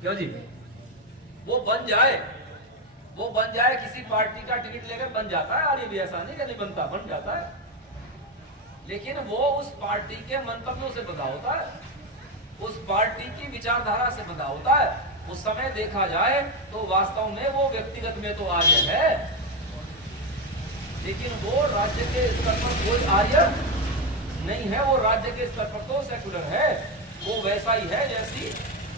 क्यों जी? वो बन जाए किसी पार्टी का टिकट लेकर बन जाता है आर्य भी, ऐसा नहीं कि नहीं बनता, बन जाता है, लेकिन वो उस पार्टी के मंतव्यों से बंधा होता है, उस पार्टी की विचारधारा से बंधा होता है। उस समय देखा जाए तो वास्तव में वो व्यक्तिगत में तो आर्य है, लेकिन वो राज्य के स्तर पर कोई आर्य नहीं है। वो राज्य के स्तर पर तो सेकुलर है, वो वैसा ही है जैसी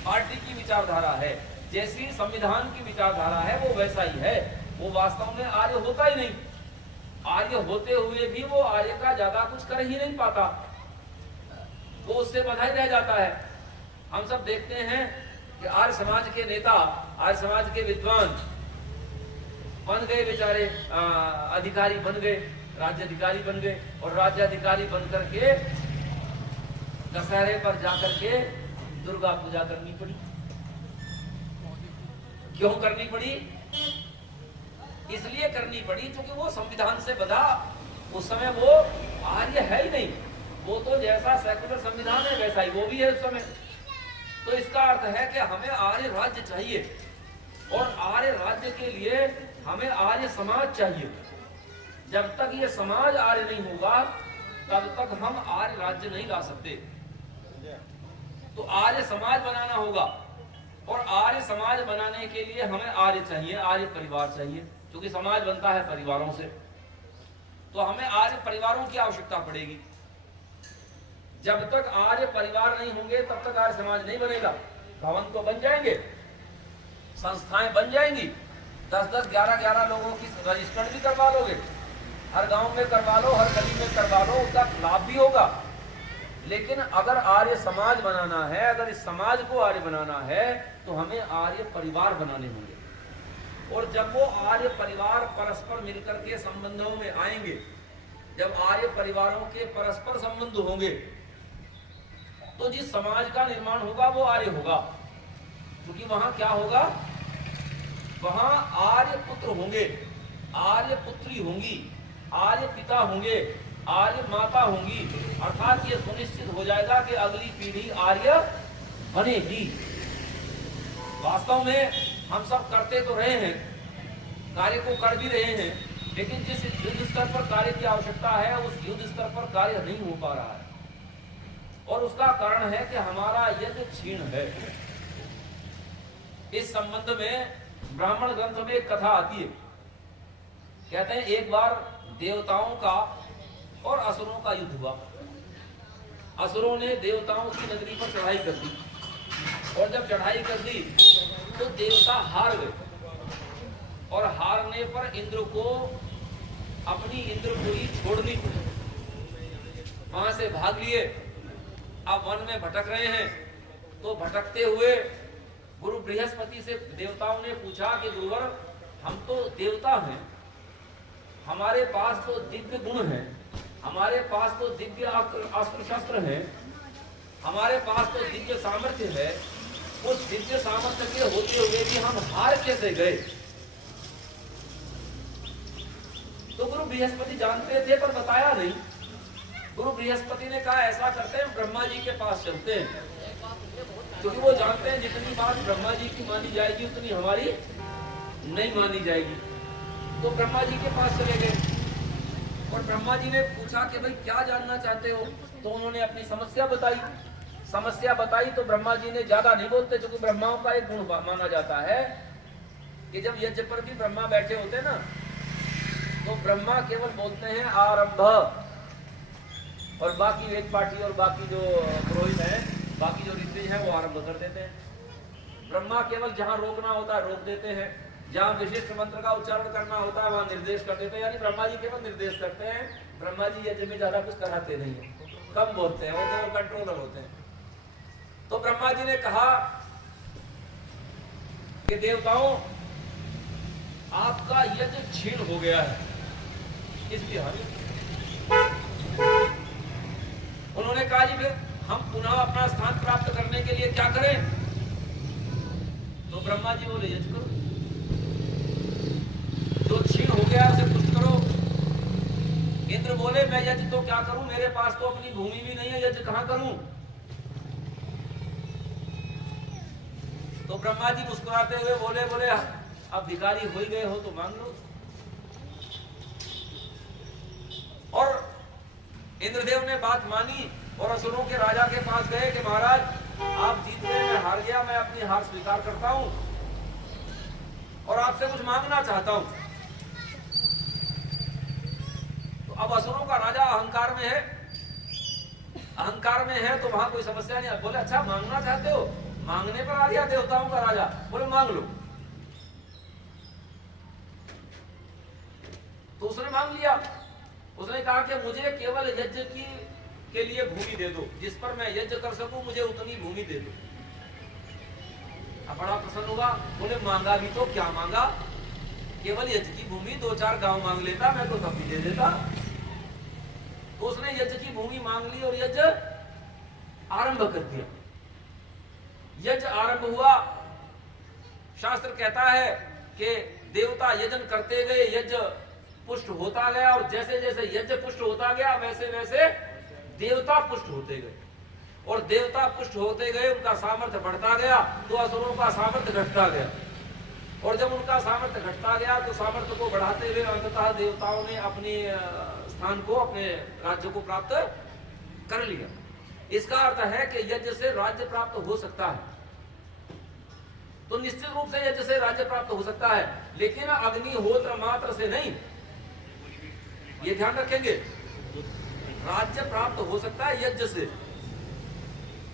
पार्टी की विचारधारा है, जैसी संविधान की विचारधारा है, वो वैसा ही है। वो वास्तव में आर्य होता ही नहीं। आर्य होते हुए भी वो आर्य का ज्यादा कुछ कर ही नहीं पाता, वो उससे बंधा ही रह जाता है। हम सब देखते हैं कि आर्य समाज के नेता, आर्य समाज के विद्वान बन गए बेचारे, अधिकारी बन गए, राज्य अधिकारी बन गए, और राज्य अधिकारी बन करके दशहरे पर जाकर के दुर्गा पूजा करनी पड़ी। क्यों करनी पड़ी? इसलिए करनी पड़ी क्योंकि वो संविधान से बंधा। उस समय वो आर्य है ही नहीं, वो तो जैसा सेकुलर संविधान है वैसा ही वो भी है उस समय। तो इसका अर्थ है कि हमें आर्य राज्य चाहिए, और आर्य राज्य के लिए हमें आर्य समाज चाहिए। जब तक ये समाज आर्य नहीं होगा तब तक हम आर्य राज्य नहीं ला सकते। तो आर्य समाज बनाना होगा, और आर्य समाज बनाने के लिए हमें आर्य चाहिए, आर्य परिवार चाहिए, क्योंकि समाज बनता है परिवारों से। तो हमें आर्य परिवारों की आवश्यकता पड़ेगी। जब तक आर्य परिवार नहीं होंगे तब तक आर्य समाज नहीं बनेगा। भवन तो बन जाएंगे, संस्थाएं बन जाएंगी, 10-10, 11-11 लोगों की रजिस्टर्ड भी करवा लोगे, हर गांव में करवा लो, हर गली में करवा लो, उसका लाभ भी होगा। लेकिन अगर आर्य समाज बनाना है, अगर इस समाज को आर्य बनाना है, तो हमें आर्य परिवार बनाने होंगे। और जब वो आर्य परिवार परस्पर मिलकर के संबंधों में आएंगे, जब आर्य परिवारों के परस्पर संबंध होंगे, तो जिस समाज का निर्माण होगा वो आर्य होगा। क्योंकि वहां क्या होगा? वहां आर्य पुत्र होंगे, आर्य पुत्री होंगी, आर्य पिता होंगे, आर्य माता होंगी। अर्थात ये सुनिश्चित हो जाएगा कि अगली पीढ़ी आर्य बनेगी। वास्तव में हम सब करते तो रहे हैं, कार्य को कर भी रहे हैं, लेकिन जिस युद्ध स्तर पर कार्य की आवश्यकता है उस युद्ध स्तर पर कार्य नहीं हो पा रहा है। और उसका कारण है कि हमारा यज्ञ क्षीण है। इस संबंध में ब्राह्मण ग्रंथ में एक कथा आती है। कहते हैं एक बार देवताओं का और असुरों का युद्ध हुआ। असुरों ने देवताओं की नगरी पर चढ़ाई कर दी, और जब चढ़ाई कर दी तो देवता हार गए, और हारने पर इंद्र को अपनी इंद्रपुरी छोड़नी पड़ी। वहां से भाग लिए, अब वन में भटक रहे हैं। तो भटकते हुए गुरु बृहस्पति से देवताओं ने पूछा कि गुरुवर, हम तो देवता हैं, हमारे पास तो दिव्य गुण है, हमारे पास तो दिव्य अस्त्र शस्त्र है, हमारे पास तो दिव्य सामर्थ्य है, उस दिव्य सामर्थ्य के होते हुए भी हम हार कैसे गए? तो गुरु बृहस्पति जानते थे पर बताया नहीं। गुरु बृहस्पति ने कहा ऐसा करते हैं, ब्रह्मा जी के पास चलते हैं, क्योंकि वो जानते हैं जितनी बात ब्रह्मा जी की मानी जाएगी उतनी हमारी नहीं मानी जाएगी। तो ब्रह्मा जी के पास चले गए, और ब्रह्मा जी ने पूछा कि भाई क्या जानना चाहते हो? तो उन्होंने अपनी समस्या बताई। समस्या बताई तो ब्रह्मा जी ने ज्यादा नहीं बोलते, क्योंकि ब्रह्माओं का एक गुण माना जाता है कि जब यज्ञ पर भी ब्रह्मा बैठे होते हैं ना, तो ब्रह्मा केवल बोलते हैं आरंभ, और बाकी एक पार्टी और बाकी जो पुरोहित हैं, बाकी जो ऋषि हैं वो आरंभ कर देते हैं। ब्रह्मा केवल जहां रोकना होता है रोक देते हैं, जहां विशिष्ट मंत्र का उच्चारण करना होता है वहां निर्देश कर देते हैं। यानी ब्रह्मा जी केवल निर्देश करते हैं। ब्रह्मा जी यज्ञ में ज्यादा कुछ कराते नहीं है, कम बोलते हैं, वो केवल कंट्रोलर होते हैं। तो ब्रह्मा जी ने कहा कि देवताओं, आपका यज्ञ क्षीण हो गया है, इसलिए उन्होंने कहा जी फिर हम पुनः अपना स्थान प्राप्त करने के लिए क्या करें? तो ब्रह्मा जी बोले यज्ञ करो, जो क्षीण हो गया उसे कुछ करो। इंद्र बोले मैं यज्ञ तो क्या करूं, मेरे पास तो अपनी भूमि भी नहीं है, यज्ञ कहां करूं? तो ब्रह्मा जी मुस्कुराते हुए बोले बोले अब भिखारी हो ही गए हो तो मांग लो। और इंद्रदेव ने बात मानी और असुरों के राजा के पास गए कि महाराज आप जीत गए, मैं हार गया, मैं अपनी हार स्वीकार करता हूं और आपसे कुछ मांगना चाहता हूं। तो अब असुरों का राजा अहंकार में है, अहंकार में है तो वहां कोई समस्या नहीं। बोले अच्छा मांगना चाहते हो, मांगने पर आ गया देवताओं का राजा। बोले मांग लो। तो उसने मांग लिया। उसने कहा कि मुझे केवल यज्ञ के लिए भूमि दे दो, जिस पर मैं यज्ञ कर सकूं, मुझे उतनी भूमि दे दो। अब बड़ा प्रसन्न हुआ। बोले मांगा भी तो क्या मांगा, केवल यज्ञ की भूमि, 2-4 गांव मांग लेता मैं तो तब भी दे देता। तो उसने यज्ञ की भूमि मांग ली और यज्ञ आरंभ कर दिया। यज्ञ आरंभ हुआ। शास्त्र कहता है कि देवता यजन करते गए, यज्ञ पुष्ट होता गया और जैसे जैसे यज्ञ पुष्ट होता गया वैसे वैसे देवता पुष्ट होते गए और देवता पुष्ट होते गए, उनका सामर्थ्य बढ़ता गया तो असुरों का सामर्थ्य घटता गया और जब उनका सामर्थ्य घटता गया तो सामर्थ्य को बढ़ाते हुए अंततः देवताओं ने अपने स्थान को, अपने राज्य को प्राप्त कर लिया। इसका अर्थ है कि यज्ञ से राज्य प्राप्त हो सकता है। तो निश्चित रूप से यज्ञ से राज्य प्राप्त हो सकता है, लेकिन अग्निहोत्र मात्र से नहीं, ये ध्यान रखेंगे। राज्य प्राप्त हो सकता है यज्ञ से,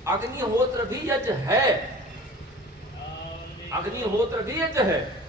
अग्निहोत्र भी यज्ञ है, अग्निहोत्र भी यज्ञ है।